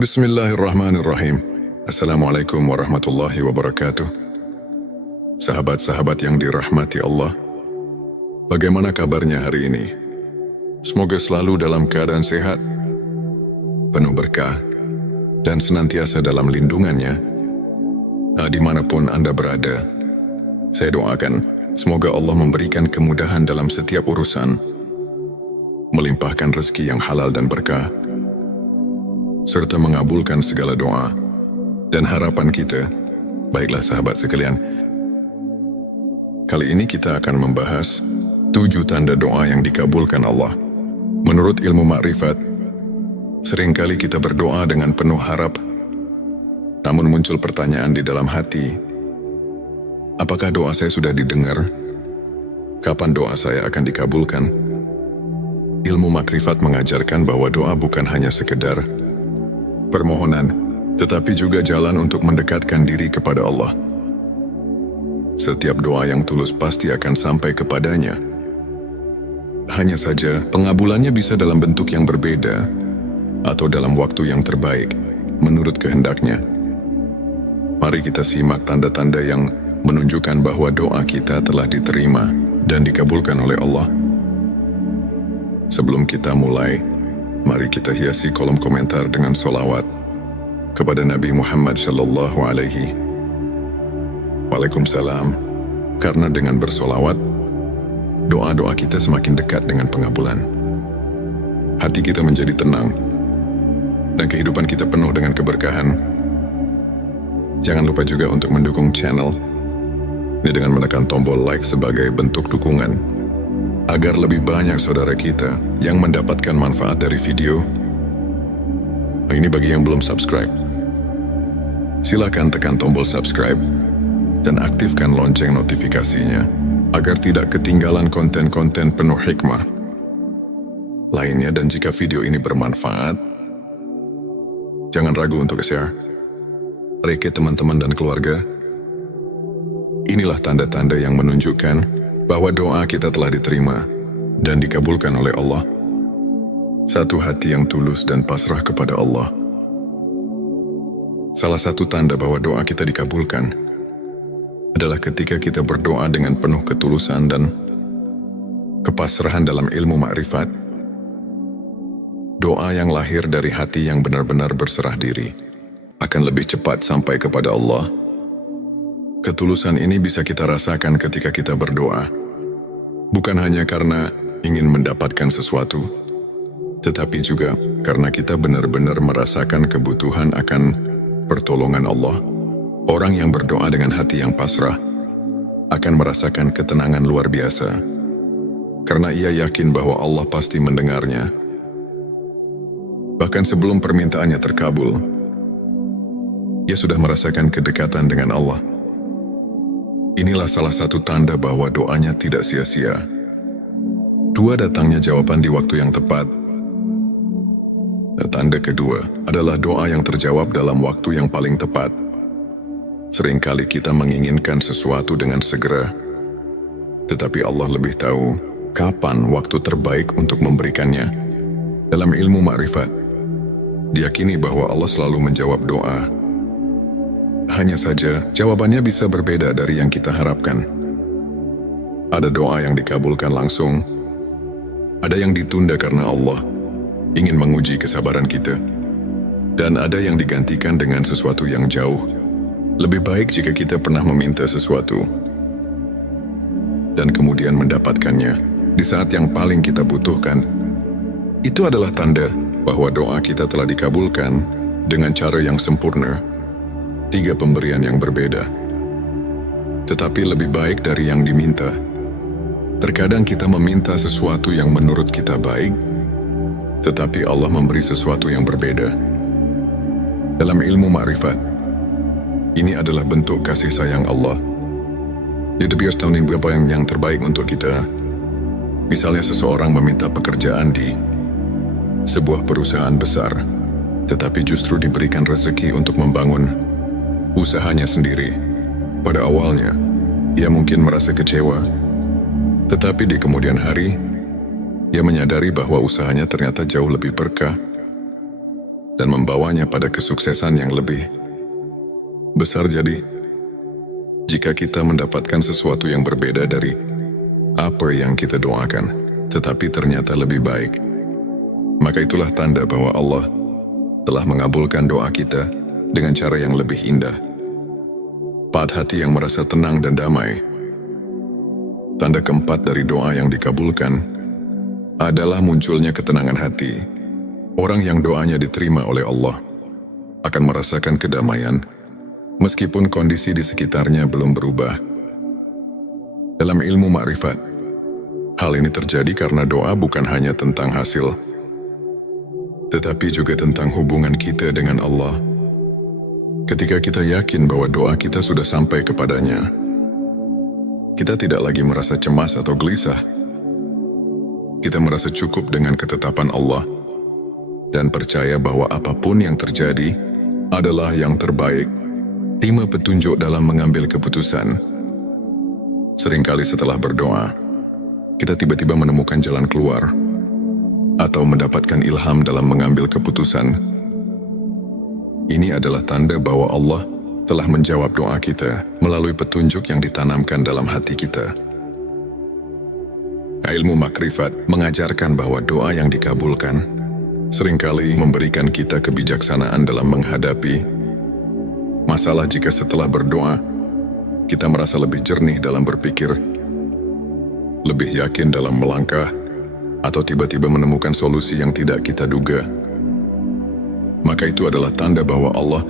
Bismillahirrahmanirrahim. Assalamualaikum warahmatullahi wabarakatuh. Sahabat-sahabat yang dirahmati Allah, bagaimana kabarnya hari ini? Semoga selalu dalam keadaan sehat, penuh berkah, dan senantiasa dalam lindungannya. Dimanapun Anda berada, saya doakan semoga Allah memberikan kemudahan dalam setiap urusan, melimpahkan rezeki yang halal dan berkah, serta mengabulkan segala doa dan harapan kita. Baiklah sahabat sekalian, kali ini kita akan membahas 7 tanda doa yang dikabulkan Allah. Menurut ilmu makrifat, seringkali kita berdoa dengan penuh harap, namun muncul pertanyaan di dalam hati, apakah doa saya sudah didengar? Kapan doa saya akan dikabulkan? Ilmu makrifat mengajarkan bahwa doa bukan hanya sekedar permohonan, tetapi juga jalan untuk mendekatkan diri kepada Allah. Setiap doa yang tulus pasti akan sampai kepadanya. Hanya saja, pengabulannya bisa dalam bentuk yang berbeda, atau dalam waktu yang terbaik, menurut kehendaknya. Mari kita simak tanda-tanda yang menunjukkan bahwa doa kita telah diterima dan dikabulkan oleh Allah. Sebelum kita mulai, mari kita hiasi kolom komentar dengan sholawat kepada Nabi Muhammad sallallahu alaihi Waalaikumsalam. Karena dengan bersolawat, doa-doa kita semakin dekat dengan pengabulan. Hati kita menjadi tenang, dan kehidupan kita penuh dengan keberkahan. Jangan lupa juga untuk mendukung channel ini dengan menekan tombol like sebagai bentuk dukungan, agar lebih banyak saudara kita yang mendapatkan manfaat dari video. Ini bagi yang belum subscribe. Silakan tekan tombol subscribe dan aktifkan lonceng notifikasinya agar tidak ketinggalan konten-konten penuh hikmah lainnya. Dan jika video ini bermanfaat, jangan ragu untuk share ke teman-teman dan keluarga. Inilah tanda-tanda yang menunjukkan bahwa doa kita telah diterima dan dikabulkan oleh Allah. Satu hati yang tulus dan pasrah kepada Allah. Salah satu tanda bahwa doa kita dikabulkan adalah ketika kita berdoa dengan penuh ketulusan dan kepasrahan dalam ilmu makrifat. Doa yang lahir dari hati yang benar-benar berserah diri akan lebih cepat sampai kepada Allah. Ketulusan ini bisa kita rasakan ketika kita berdoa, bukan hanya karena ingin mendapatkan sesuatu, tetapi juga karena kita benar-benar merasakan kebutuhan akan pertolongan Allah. Orang yang berdoa dengan hati yang pasrah akan merasakan ketenangan luar biasa, karena ia yakin bahwa Allah pasti mendengarnya. Bahkan sebelum permintaannya terkabul, ia sudah merasakan kedekatan dengan Allah. Inilah salah satu tanda bahwa doanya tidak sia-sia. 2, datangnya jawaban di waktu yang tepat. Tanda kedua adalah doa yang terjawab dalam waktu yang paling tepat. Seringkali kita menginginkan sesuatu dengan segera, tetapi Allah lebih tahu kapan waktu terbaik untuk memberikannya. Dalam ilmu makrifat, diyakini bahwa Allah selalu menjawab doa. Hanya saja, jawabannya bisa berbeda dari yang kita harapkan. Ada doa yang dikabulkan langsung, ada yang ditunda karena Allah ingin menguji kesabaran kita, dan ada yang digantikan dengan sesuatu yang jauh lebih baik jika kita pernah meminta sesuatu dan kemudian mendapatkannya di saat yang paling kita butuhkan. Itu adalah tanda bahwa doa kita telah dikabulkan dengan cara yang sempurna. 3 pemberian yang berbeda, tetapi lebih baik dari yang diminta. Terkadang kita meminta sesuatu yang menurut kita baik, tetapi Allah memberi sesuatu yang berbeda. Dalam ilmu makrifat, ini adalah bentuk kasih sayang Allah. Jadi biar tahu nih apa yang terbaik untuk kita. Misalnya seseorang meminta pekerjaan di sebuah perusahaan besar, tetapi justru diberikan rezeki untuk membangun usahanya sendiri. Pada awalnya, ia mungkin merasa kecewa, tetapi di kemudian hari, ia menyadari bahwa usahanya ternyata jauh lebih berkah dan membawanya pada kesuksesan yang lebih besar. Jadi, jika kita mendapatkan sesuatu yang berbeda dari apa yang kita doakan, tetapi ternyata lebih baik, maka itulah tanda bahwa Allah telah mengabulkan doa kita dengan cara yang lebih indah. Pada hati yang merasa tenang dan damai. Tanda keempat dari doa yang dikabulkan adalah munculnya ketenangan hati. Orang yang doanya diterima oleh Allah akan merasakan kedamaian meskipun kondisi di sekitarnya belum berubah. Dalam ilmu makrifat, hal ini terjadi karena doa bukan hanya tentang hasil, tetapi juga tentang hubungan kita dengan Allah. Ketika kita yakin bahwa doa kita sudah sampai kepadanya, kita tidak lagi merasa cemas atau gelisah. Kita merasa cukup dengan ketetapan Allah dan percaya bahwa apapun yang terjadi adalah yang terbaik. Terima petunjuk dalam mengambil keputusan. Seringkali setelah berdoa, kita tiba-tiba menemukan jalan keluar atau mendapatkan ilham dalam mengambil keputusan. Ini adalah tanda bahwa Allah telah menjawab doa kita melalui petunjuk yang ditanamkan dalam hati kita. Ilmu makrifat mengajarkan bahwa doa yang dikabulkan seringkali memberikan kita kebijaksanaan dalam menghadapi masalah. Jika setelah berdoa, kita merasa lebih jernih dalam berpikir, lebih yakin dalam melangkah, atau tiba-tiba menemukan solusi yang tidak kita duga, maka itu adalah tanda bahwa Allah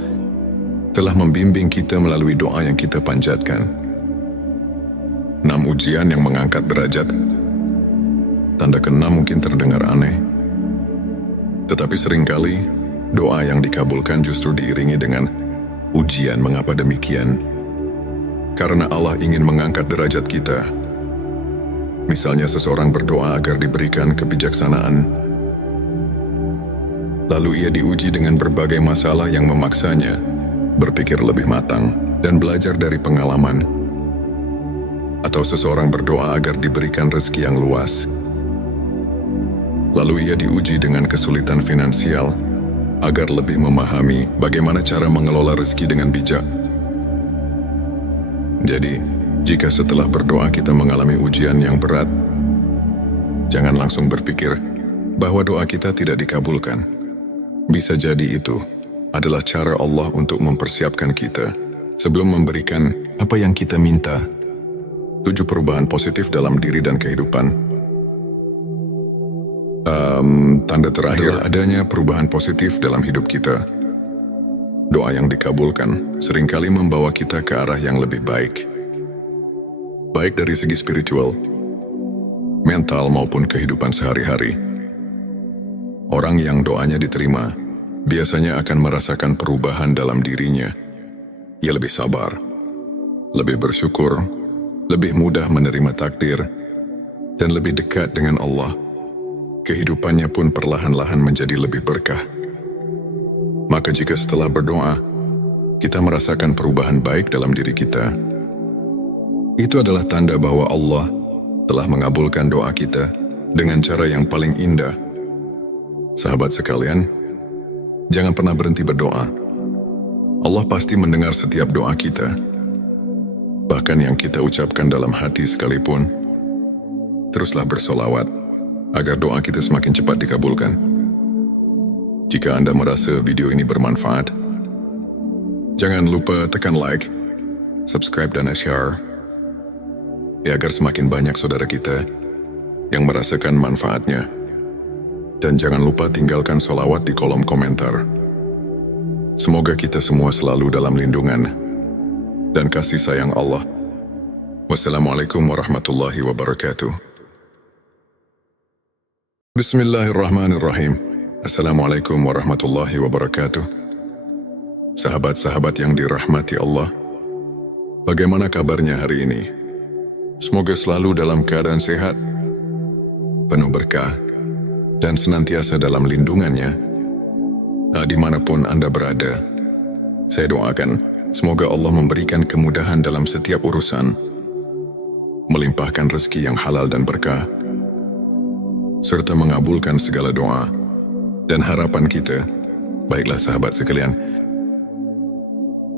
telah membimbing kita melalui doa yang kita panjatkan. 6 ujian yang mengangkat derajat. Tanda ke-6 mungkin terdengar aneh, tetapi seringkali doa yang dikabulkan justru diiringi dengan ujian. Mengapa demikian? Karena Allah ingin mengangkat derajat kita. Misalnya seseorang berdoa agar diberikan kebijaksanaan, lalu ia diuji dengan berbagai masalah yang memaksanya berpikir lebih matang dan belajar dari pengalaman. Atau seseorang berdoa agar diberikan rezeki yang luas, lalu ia diuji dengan kesulitan finansial agar lebih memahami bagaimana cara mengelola rezeki dengan bijak. Jadi, jika setelah berdoa kita mengalami ujian yang berat, jangan langsung berpikir bahwa doa kita tidak dikabulkan. Bisa jadi itu adalah cara Allah untuk mempersiapkan kita sebelum memberikan apa yang kita minta. 7 perubahan positif dalam diri dan kehidupan. Tanda terakhir adanya perubahan positif dalam hidup kita. Doa yang dikabulkan seringkali membawa kita ke arah yang lebih baik. Baik dari segi spiritual, mental maupun kehidupan sehari-hari. Orang yang doanya diterima biasanya akan merasakan perubahan dalam dirinya. Ia lebih sabar, lebih bersyukur, lebih mudah menerima takdir, dan lebih dekat dengan Allah. Kehidupannya pun perlahan-lahan menjadi lebih berkah. Maka jika setelah berdoa, kita merasakan perubahan baik dalam diri kita, itu adalah tanda bahwa Allah telah mengabulkan doa kita dengan cara yang paling indah. Sahabat sekalian, jangan pernah berhenti berdoa. Allah pasti mendengar setiap doa kita. Bahkan yang kita ucapkan dalam hati sekalipun. Teruslah bersolawat agar doa kita semakin cepat dikabulkan. Jika Anda merasa video ini bermanfaat, jangan lupa tekan like, subscribe dan share, agar semakin banyak saudara kita yang merasakan manfaatnya. Dan jangan lupa tinggalkan solawat di kolom komentar. Semoga kita semua selalu dalam lindungan dan kasih sayang Allah. Wassalamualaikum warahmatullahi wabarakatuh. Bismillahirrahmanirrahim. Assalamualaikum warahmatullahi wabarakatuh. Sahabat-sahabat yang dirahmati Allah, bagaimana kabarnya hari ini? Semoga selalu dalam keadaan sehat, penuh berkah, dan senantiasa dalam lindungannya. Dimanapun Anda berada, saya doakan semoga Allah memberikan kemudahan dalam setiap urusan, melimpahkan rezeki yang halal dan berkah, serta mengabulkan segala doa dan harapan kita Baiklah sahabat sekalian,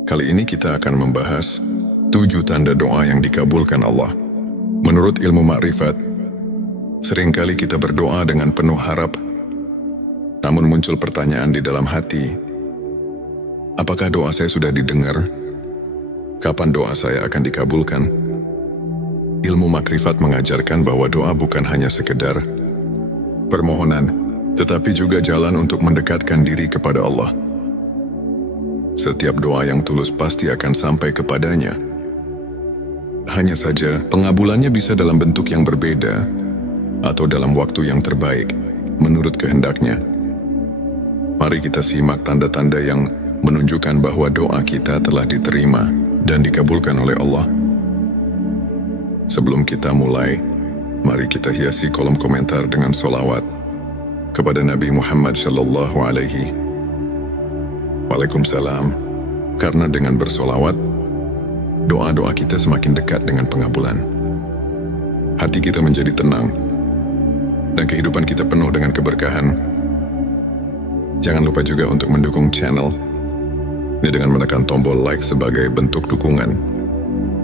kali ini kita akan membahas 7 tanda doa yang dikabulkan Allah. Menurut ilmu makrifat, seringkali kita berdoa dengan penuh harap, namun muncul pertanyaan di dalam hati, apakah doa saya sudah didengar? Kapan doa saya akan dikabulkan? Ilmu makrifat mengajarkan bahwa doa bukan hanya sekedar permohonan, tetapi juga jalan untuk mendekatkan diri kepada Allah. Setiap doa yang tulus pasti akan sampai kepadanya. Hanya saja, pengabulannya bisa dalam bentuk yang berbeda atau dalam waktu yang terbaik, menurut kehendaknya. Mari kita simak tanda-tanda yang menunjukkan bahwa doa kita telah diterima dan dikabulkan oleh Allah. Sebelum kita mulai, mari kita hiasi kolom komentar dengan sholawat kepada Nabi Muhammad sallallahu alaihi Waalaikumsalam. Karena dengan bersolawat, doa-doa kita semakin dekat dengan pengabulan. Hati kita menjadi tenang, dan kehidupan kita penuh dengan keberkahan. Jangan lupa juga untuk mendukung channel ini dengan menekan tombol like sebagai bentuk dukungan,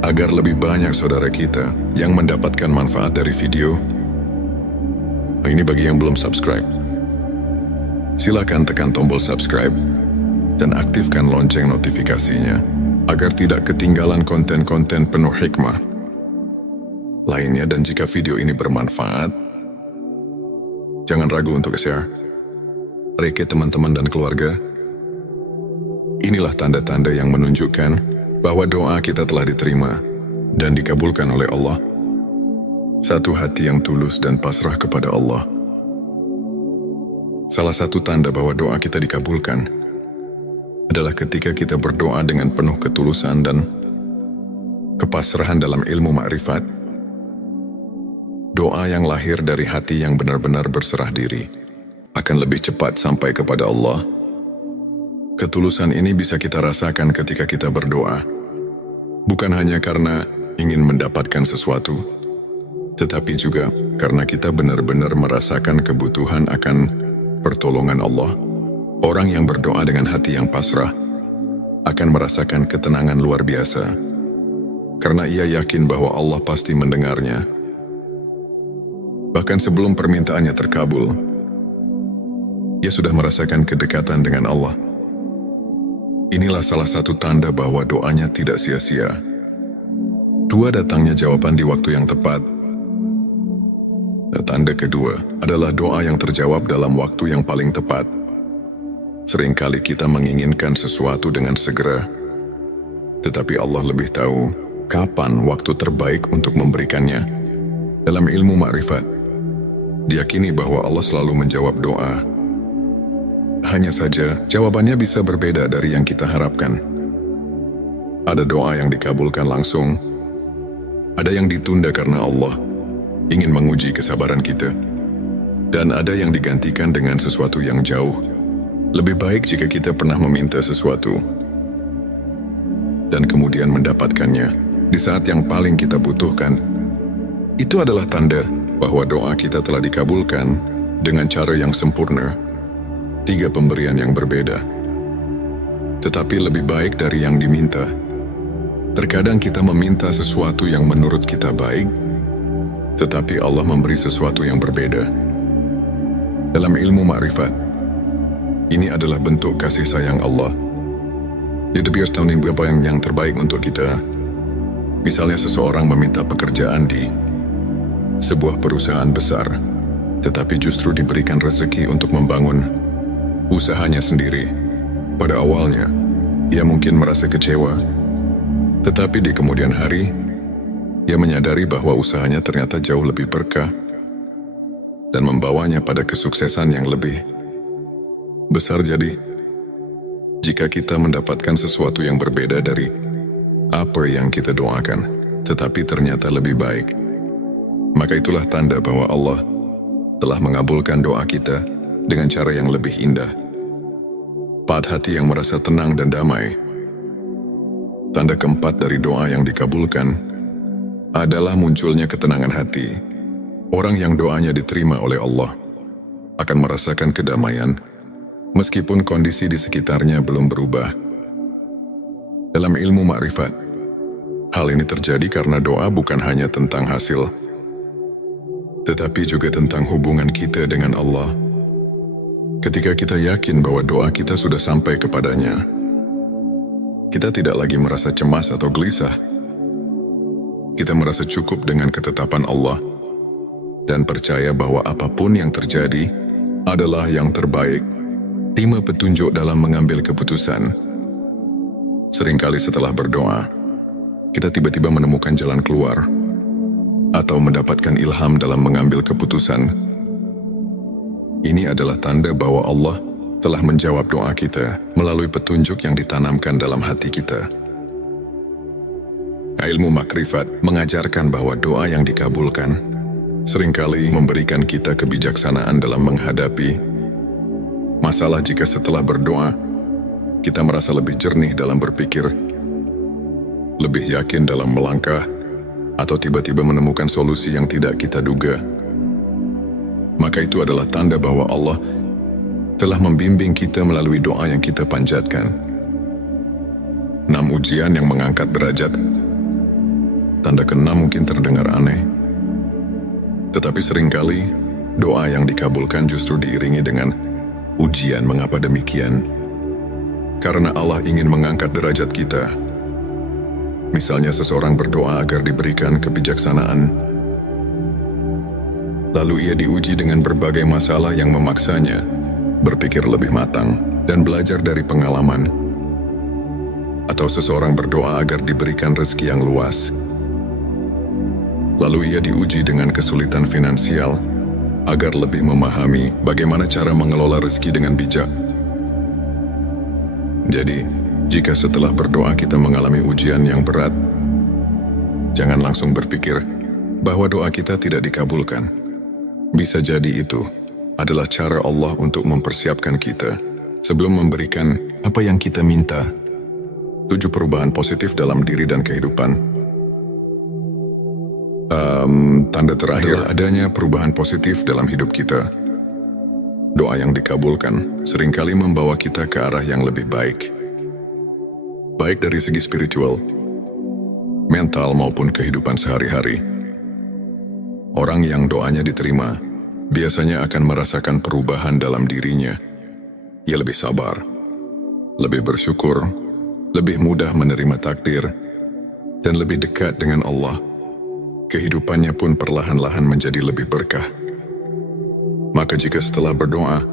agar lebih banyak saudara kita yang mendapatkan manfaat dari video. Ini bagi yang belum subscribe. Silakan tekan tombol subscribe dan aktifkan lonceng notifikasinya agar tidak ketinggalan konten-konten penuh hikmah lainnya. Dan jika video ini bermanfaat, jangan ragu untuk share ke teman-teman dan keluarga. Inilah tanda-tanda yang menunjukkan bahwa doa kita telah diterima dan dikabulkan oleh Allah. Satu hati yang tulus dan pasrah kepada Allah. Salah satu tanda bahwa doa kita dikabulkan adalah ketika kita berdoa dengan penuh ketulusan dan kepasrahan. Dalam ilmu makrifat, doa yang lahir dari hati yang benar-benar berserah diri akan lebih cepat sampai kepada Allah. Ketulusan ini bisa kita rasakan ketika kita berdoa, bukan hanya karena ingin mendapatkan sesuatu, tetapi juga karena kita benar-benar merasakan kebutuhan akan pertolongan Allah. Orang yang berdoa dengan hati yang pasrah akan merasakan ketenangan luar biasa, karena ia yakin bahwa Allah pasti mendengarnya. Bahkan sebelum permintaannya terkabul, ia sudah merasakan kedekatan dengan Allah. Inilah salah satu tanda bahwa doanya tidak sia-sia. 2, datangnya jawaban di waktu yang tepat. Tanda kedua adalah doa yang terjawab dalam waktu yang paling tepat. Seringkali kita menginginkan sesuatu dengan segera, tetapi Allah lebih tahu kapan waktu terbaik untuk memberikannya. Dalam ilmu makrifat, diyakini bahwa Allah selalu menjawab doa. Hanya saja, jawabannya bisa berbeda dari yang kita harapkan. Ada doa yang dikabulkan langsung, ada yang ditunda karena Allah ingin menguji kesabaran kita, dan ada yang digantikan dengan sesuatu yang jauh lebih baik. Jika kita pernah meminta sesuatu dan kemudian mendapatkannya di saat yang paling kita butuhkan, itu adalah tanda bahwa doa kita telah dikabulkan dengan cara yang sempurna. 3 pemberian yang berbeda, tetapi lebih baik dari yang diminta. Terkadang kita meminta sesuatu yang menurut kita baik, tetapi Allah memberi sesuatu yang berbeda. Dalam ilmu makrifat, ini adalah bentuk kasih sayang Allah. Dia biasa tahu apa yang terbaik untuk kita. Misalnya seseorang meminta pekerjaan di sebuah perusahaan besar, tetapi justru diberikan rezeki untuk membangun usahanya sendiri. Pada awalnya, ia mungkin merasa kecewa, tetapi di kemudian hari, ia menyadari bahwa usahanya ternyata jauh lebih berkah dan membawanya pada kesuksesan yang lebih besar. Jadi, jika kita mendapatkan sesuatu yang berbeda dari apa yang kita doakan, tetapi ternyata lebih baik, maka itulah tanda bahwa Allah telah mengabulkan doa kita dengan cara yang lebih indah. 4, hati yang merasa tenang dan damai. Tanda keempat dari doa yang dikabulkan adalah munculnya ketenangan hati. Orang yang doanya diterima oleh Allah akan merasakan kedamaian meskipun kondisi di sekitarnya belum berubah. Dalam ilmu makrifat, hal ini terjadi karena doa bukan hanya tentang hasil, tetapi juga tentang hubungan kita dengan Allah. Ketika kita yakin bahwa doa kita sudah sampai kepadanya, kita tidak lagi merasa cemas atau gelisah. Kita merasa cukup dengan ketetapan Allah dan percaya bahwa apapun yang terjadi adalah yang terbaik. Terima petunjuk dalam mengambil keputusan. Seringkali setelah berdoa, kita tiba-tiba menemukan jalan keluar atau mendapatkan ilham dalam mengambil keputusan. Ini adalah tanda bahwa Allah telah menjawab doa kita melalui petunjuk yang ditanamkan dalam hati kita. Ilmu makrifat mengajarkan bahwa doa yang dikabulkan seringkali memberikan kita kebijaksanaan dalam menghadapi masalah. Jika setelah berdoa, kita merasa lebih jernih dalam berpikir, lebih yakin dalam melangkah, atau tiba-tiba menemukan solusi yang tidak kita duga, maka itu adalah tanda bahwa Allah telah membimbing kita melalui doa yang kita panjatkan. 6 ujian yang mengangkat derajat. Tanda ke-6 mungkin terdengar aneh, tetapi seringkali doa yang dikabulkan justru diiringi dengan ujian. Mengapa demikian? Karena Allah ingin mengangkat derajat kita. Misalnya seseorang berdoa agar diberikan kebijaksanaan, lalu ia diuji dengan berbagai masalah yang memaksanya berpikir lebih matang dan belajar dari pengalaman. Atau seseorang berdoa agar diberikan rezeki yang luas, lalu ia diuji dengan kesulitan finansial agar lebih memahami bagaimana cara mengelola rezeki dengan bijak. Jadi, jika setelah berdoa kita mengalami ujian yang berat, jangan langsung berpikir bahwa doa kita tidak dikabulkan. Bisa jadi itu adalah cara Allah untuk mempersiapkan kita sebelum memberikan apa yang kita minta. 7 perubahan positif dalam diri dan kehidupan. Tanda terakhir adanya perubahan positif dalam hidup kita. Doa yang dikabulkan seringkali membawa kita ke arah yang lebih baik. Baik dari segi spiritual, mental maupun kehidupan sehari-hari. Orang yang doanya diterima biasanya akan merasakan perubahan dalam dirinya. Ia lebih sabar, lebih bersyukur, lebih mudah menerima takdir, dan lebih dekat dengan Allah. Kehidupannya pun perlahan-lahan menjadi lebih berkah. Maka jika setelah berdoa,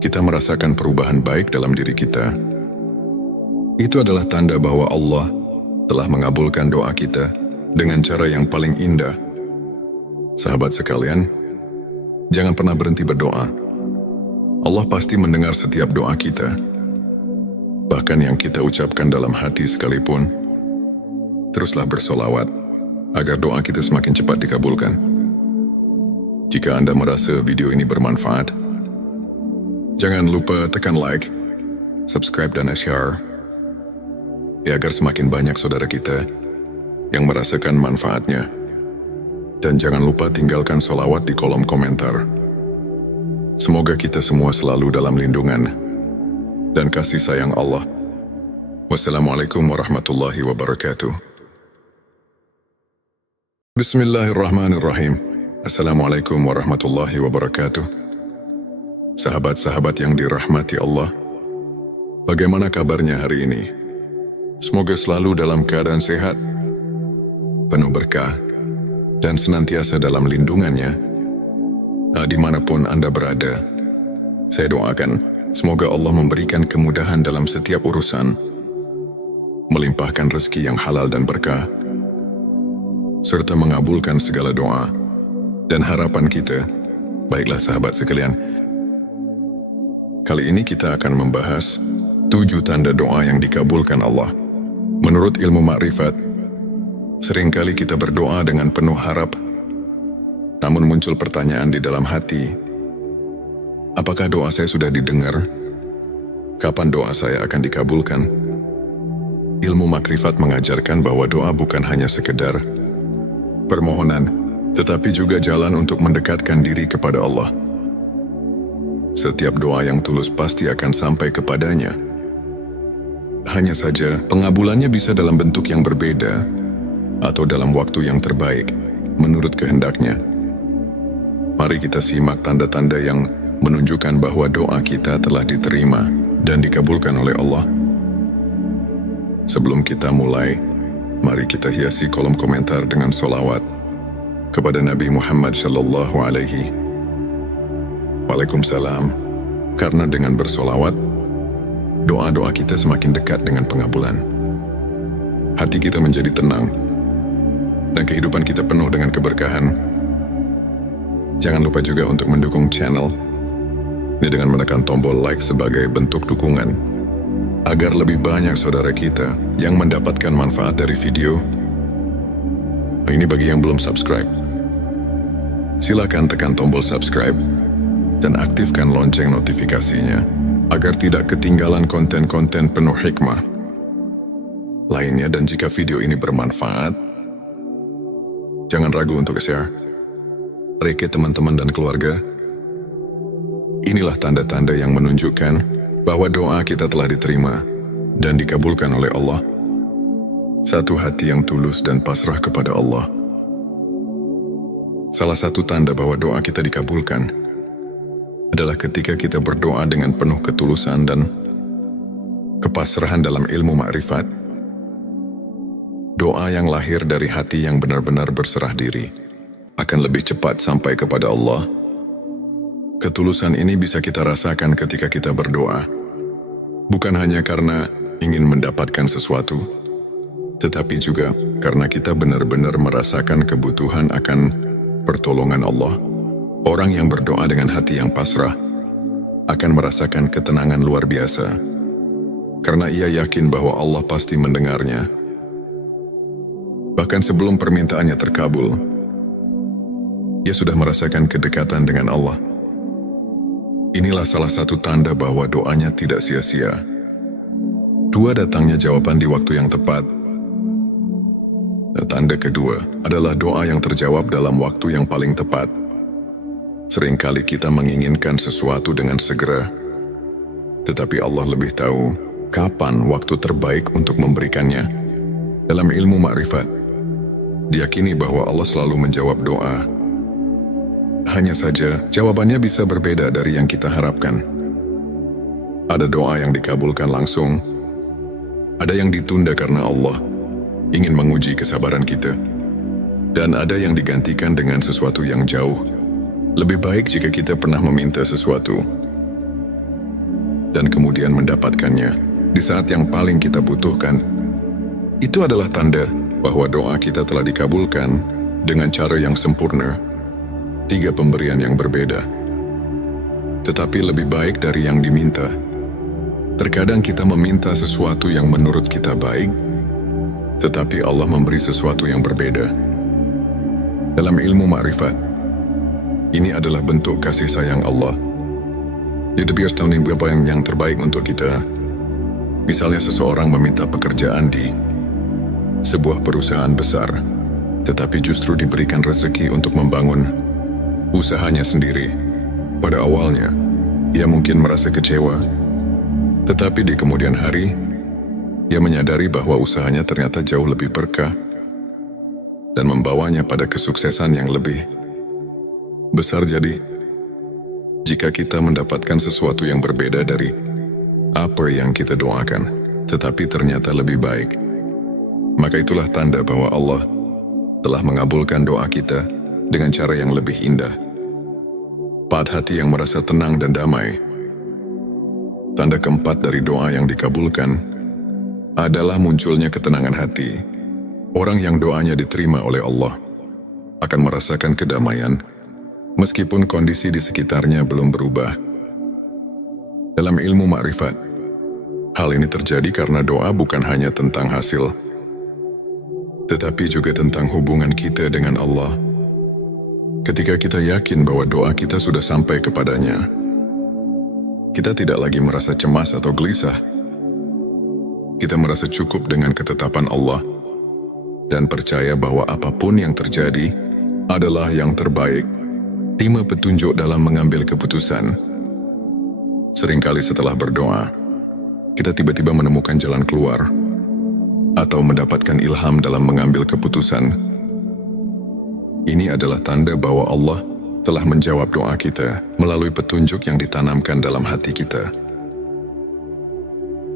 kita merasakan perubahan baik dalam diri kita, itu adalah tanda bahwa Allah telah mengabulkan doa kita dengan cara yang paling indah. Sahabat sekalian, jangan pernah berhenti berdoa. Allah pasti mendengar setiap doa kita. Bahkan yang kita ucapkan dalam hati sekalipun. Teruslah bersolawat agar doa kita semakin cepat dikabulkan. Jika Anda merasa video ini bermanfaat, jangan lupa tekan like, subscribe dan share, ya agar semakin banyak saudara kita yang merasakan manfaatnya. Dan jangan lupa tinggalkan solawat di kolom komentar. Semoga kita semua selalu dalam lindungan dan kasih sayang Allah. Wassalamualaikum warahmatullahi wabarakatuh. Bismillahirrahmanirrahim. Assalamualaikum warahmatullahi wabarakatuh. Sahabat-sahabat yang dirahmati Allah, bagaimana kabarnya hari ini? Semoga selalu dalam keadaan sehat, penuh berkah, dan senantiasa dalam lindungannya. Dimanapun Anda berada, saya doakan semoga Allah memberikan kemudahan dalam setiap urusan, melimpahkan rezeki yang halal dan berkah, serta mengabulkan segala doa dan harapan kita. Baiklah sahabat sekalian, kali ini kita akan membahas 7 tanda doa yang dikabulkan Allah. Menurut ilmu makrifat, seringkali kita berdoa dengan penuh harap, namun muncul pertanyaan di dalam hati, apakah doa saya sudah didengar? Kapan doa saya akan dikabulkan? Ilmu makrifat mengajarkan bahwa doa bukan hanya sekedar permohonan, tetapi juga jalan untuk mendekatkan diri kepada Allah. setiap doa yang tulus pasti akan sampai kepadanya. Hanya saja, pengabulannya bisa dalam bentuk yang berbeda atau dalam waktu yang terbaik, menurut kehendaknya. Mari kita simak tanda-tanda yang menunjukkan bahwa doa kita telah diterima dan dikabulkan oleh Allah. Sebelum kita mulai, mari kita hiasi kolom komentar dengan sholawat kepada Nabi Muhammad Sallallahu Alaihi Waalaikumsalam. Karena dengan bersolawat, doa-doa kita semakin dekat dengan pengabulan. Hati kita menjadi tenang, dan kehidupan kita penuh dengan keberkahan. Jangan lupa juga untuk mendukung channel ini dengan menekan tombol like sebagai bentuk dukungan, agar lebih banyak saudara kita yang mendapatkan manfaat dari video. Ini bagi yang belum subscribe. Silakan tekan tombol subscribe dan aktifkan lonceng notifikasinya agar tidak ketinggalan konten-konten penuh hikmah lainnya. Dan jika video ini bermanfaat, jangan ragu untuk share ke teman-teman dan keluarga. Inilah tanda-tanda yang menunjukkan bahwa doa kita telah diterima dan dikabulkan oleh Allah. Satu hati yang tulus dan pasrah kepada Allah. Salah satu tanda bahwa doa kita dikabulkan adalah ketika kita berdoa dengan penuh ketulusan dan kepasrahan dalam ilmu ma'rifat. Doa yang lahir dari hati yang benar-benar berserah diri akan lebih cepat sampai kepada Allah. Ketulusan ini bisa kita rasakan ketika kita berdoa, bukan hanya karena ingin mendapatkan sesuatu, tetapi juga karena kita benar-benar merasakan kebutuhan akan pertolongan Allah. Orang yang berdoa dengan hati yang pasrah akan merasakan ketenangan luar biasa, karena ia yakin bahwa Allah pasti mendengarnya. Bahkan sebelum permintaannya terkabul, ia sudah merasakan kedekatan dengan Allah. Inilah salah satu tanda bahwa doanya tidak sia-sia. Dua, datangnya jawaban di waktu yang tepat. Tanda kedua adalah doa yang terjawab dalam waktu yang paling tepat. Seringkali kita menginginkan sesuatu dengan segera, tetapi Allah lebih tahu kapan waktu terbaik untuk memberikannya. Dalam ilmu ma'rifat, diyakini bahwa Allah selalu menjawab doa. Hanya saja, jawabannya bisa berbeda dari yang kita harapkan. Ada doa yang dikabulkan langsung, ada yang ditunda karena Allah ingin menguji kesabaran kita, dan ada yang digantikan dengan sesuatu yang jauh lebih baik jika kita pernah meminta sesuatu dan kemudian mendapatkannya di saat yang paling kita butuhkan. Itu adalah tanda bahwa doa kita telah dikabulkan dengan cara yang sempurna. 3 pemberian yang berbeda, tetapi lebih baik dari yang diminta. Terkadang kita meminta sesuatu yang menurut kita baik, tetapi Allah memberi sesuatu yang berbeda. Dalam ilmu ma'rifat, ini adalah bentuk kasih sayang Allah. Dia biasa tahu apa yang terbaik untuk kita. Misalnya seseorang meminta pekerjaan di sebuah perusahaan besar, tetapi justru diberikan rezeki untuk membangun usahanya sendiri. Pada awalnya, ia mungkin merasa kecewa, tetapi di kemudian hari, ia menyadari bahwa usahanya ternyata jauh lebih berkah dan membawanya pada kesuksesan yang lebih besar. Jadi, jika kita mendapatkan sesuatu yang berbeda dari apa yang kita doakan, tetapi ternyata lebih baik, maka itulah tanda bahwa Allah telah mengabulkan doa kita dengan cara yang lebih indah. Hati yang merasa tenang dan damai. Tanda keempat dari doa yang dikabulkan adalah munculnya ketenangan hati. Orang yang doanya diterima oleh Allah akan merasakan kedamaian, meskipun kondisi di sekitarnya belum berubah. Dalam ilmu ma'rifat, hal ini terjadi karena doa bukan hanya tentang hasil, tetapi juga tentang hubungan kita dengan Allah. Ketika kita yakin bahwa doa kita sudah sampai kepadanya, kita tidak lagi merasa cemas atau gelisah. Kita merasa cukup dengan ketetapan Allah dan percaya bahwa apapun yang terjadi adalah yang terbaik. 5 petunjuk dalam mengambil keputusan. Seringkali setelah berdoa, kita tiba-tiba menemukan jalan keluar atau mendapatkan ilham dalam mengambil keputusan. Ini adalah tanda bahwa Allah telah menjawab doa kita melalui petunjuk yang ditanamkan dalam hati kita.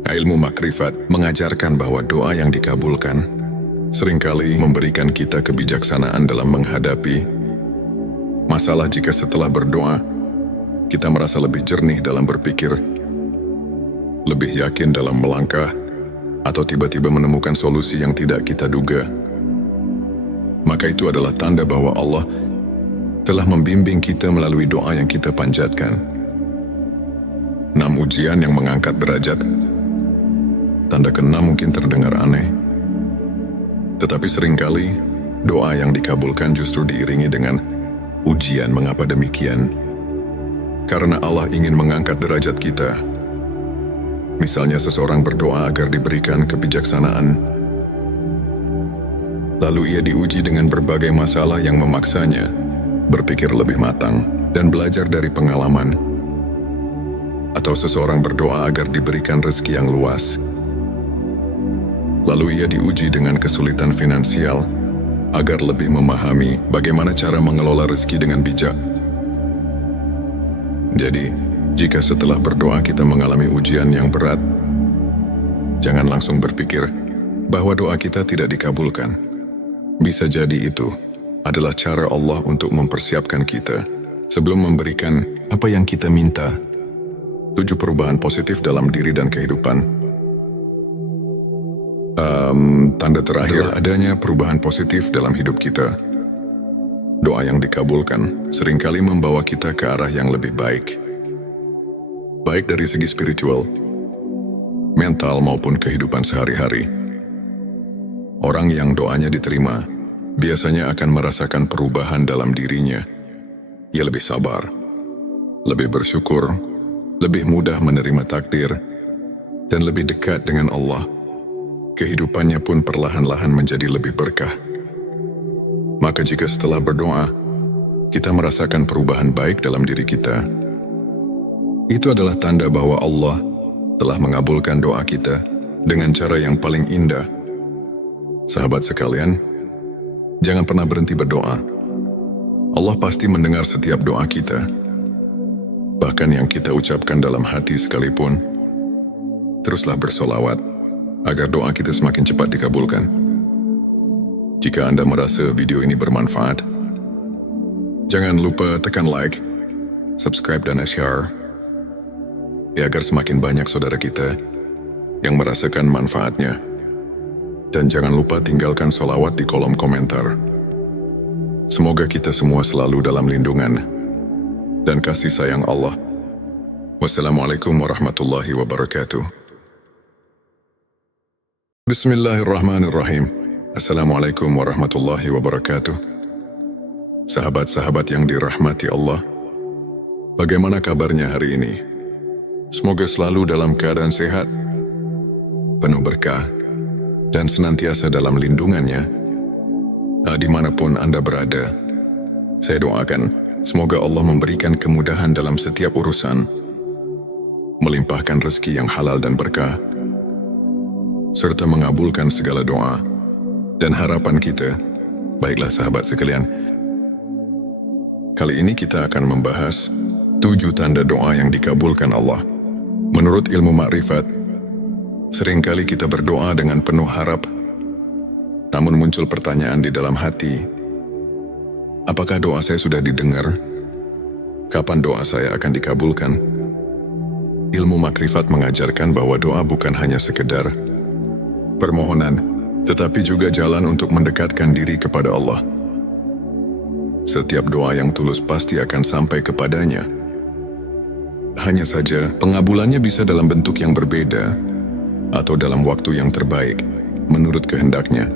Ilmu makrifat mengajarkan bahwa doa yang dikabulkan seringkali memberikan kita kebijaksanaan dalam menghadapi masalah. Jika setelah berdoa, kita merasa lebih jernih dalam berpikir, lebih yakin dalam melangkah, atau tiba-tiba menemukan solusi yang tidak kita duga, maka itu adalah tanda bahwa Allah telah membimbing kita melalui doa yang kita panjatkan. 6 ujian yang mengangkat derajat. Tanda ke-6 mungkin terdengar aneh, tetapi seringkali doa yang dikabulkan justru diiringi dengan ujian. Mengapa demikian? Karena Allah ingin mengangkat derajat kita. Misalnya seseorang berdoa agar diberikan kebijaksanaan, lalu ia diuji dengan berbagai masalah yang memaksanya berpikir lebih matang dan belajar dari pengalaman. Atau seseorang berdoa agar diberikan rezeki yang luas, lalu ia diuji dengan kesulitan finansial agar lebih memahami bagaimana cara mengelola rezeki dengan bijak. Jadi, jika setelah berdoa kita mengalami ujian yang berat, jangan langsung berpikir bahwa doa kita tidak dikabulkan. Bisa jadi itu adalah cara Allah untuk mempersiapkan kita sebelum memberikan apa yang kita minta. 7 perubahan positif dalam diri dan kehidupan. Tanda terakhir adanya perubahan positif dalam hidup kita. Doa yang dikabulkan seringkali membawa kita ke arah yang lebih baik. Baik dari segi spiritual, mental maupun kehidupan sehari-hari. Orang yang doanya diterima biasanya akan merasakan perubahan dalam dirinya. Ia lebih sabar, lebih bersyukur, lebih mudah menerima takdir, dan lebih dekat dengan Allah. Kehidupannya pun perlahan-lahan menjadi lebih berkah. Maka jika setelah berdoa, kita merasakan perubahan baik dalam diri kita, itu adalah tanda bahwa Allah telah mengabulkan doa kita dengan cara yang paling indah. Sahabat sekalian, jangan pernah berhenti berdoa. Allah pasti mendengar setiap doa kita, bahkan yang kita ucapkan dalam hati sekalipun. Teruslah bersolawat agar doa kita semakin cepat dikabulkan. Jika Anda merasa video ini bermanfaat, jangan lupa tekan like, subscribe, dan share, agar semakin banyak saudara kita yang merasakan manfaatnya. Dan jangan lupa tinggalkan sholawat di kolom komentar. Semoga kita semua selalu dalam lindungan dan kasih sayang Allah. Wassalamualaikum warahmatullahi wabarakatuh. Bismillahirrahmanirrahim. Assalamualaikum warahmatullahi wabarakatuh. Sahabat-sahabat yang dirahmati Allah, bagaimana kabarnya hari ini? Semoga selalu dalam keadaan sehat, penuh berkah, dan senantiasa dalam lindungannya. Dimanapun Anda berada, saya doakan semoga Allah memberikan kemudahan dalam setiap urusan, melimpahkan rezeki yang halal dan berkah, serta mengabulkan segala doa dan harapan kita. Baiklah sahabat sekalian, kali ini kita akan membahas 7 tanda doa yang dikabulkan Allah. Menurut ilmu makrifat, seringkali kita berdoa dengan penuh harap, namun muncul pertanyaan di dalam hati, apakah doa saya sudah didengar? Kapan doa saya akan dikabulkan? Ilmu makrifat mengajarkan bahwa doa bukan hanya sekedar permohonan, tetapi juga jalan untuk mendekatkan diri kepada Allah. Setiap doa yang tulus pasti akan sampai kepadanya. Hanya saja, pengabulannya bisa dalam bentuk yang berbeda atau dalam waktu yang terbaik, menurut kehendaknya.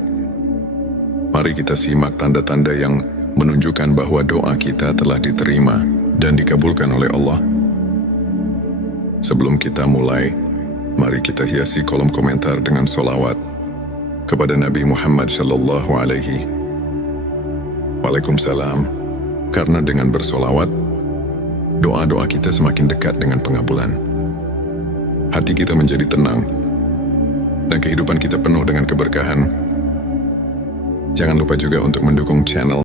Mari kita simak tanda-tanda yang menunjukkan bahwa doa kita telah diterima dan dikabulkan oleh Allah. Sebelum kita mulai, mari kita hiasi kolom komentar dengan sholawat kepada Nabi Muhammad Sallallahu Alaihi Waalaikumsalam. Karena dengan bersolawat, doa-doa kita semakin dekat dengan pengabulan. hati kita menjadi tenang, dan kehidupan kita penuh dengan keberkahan. Jangan lupa juga untuk mendukung channel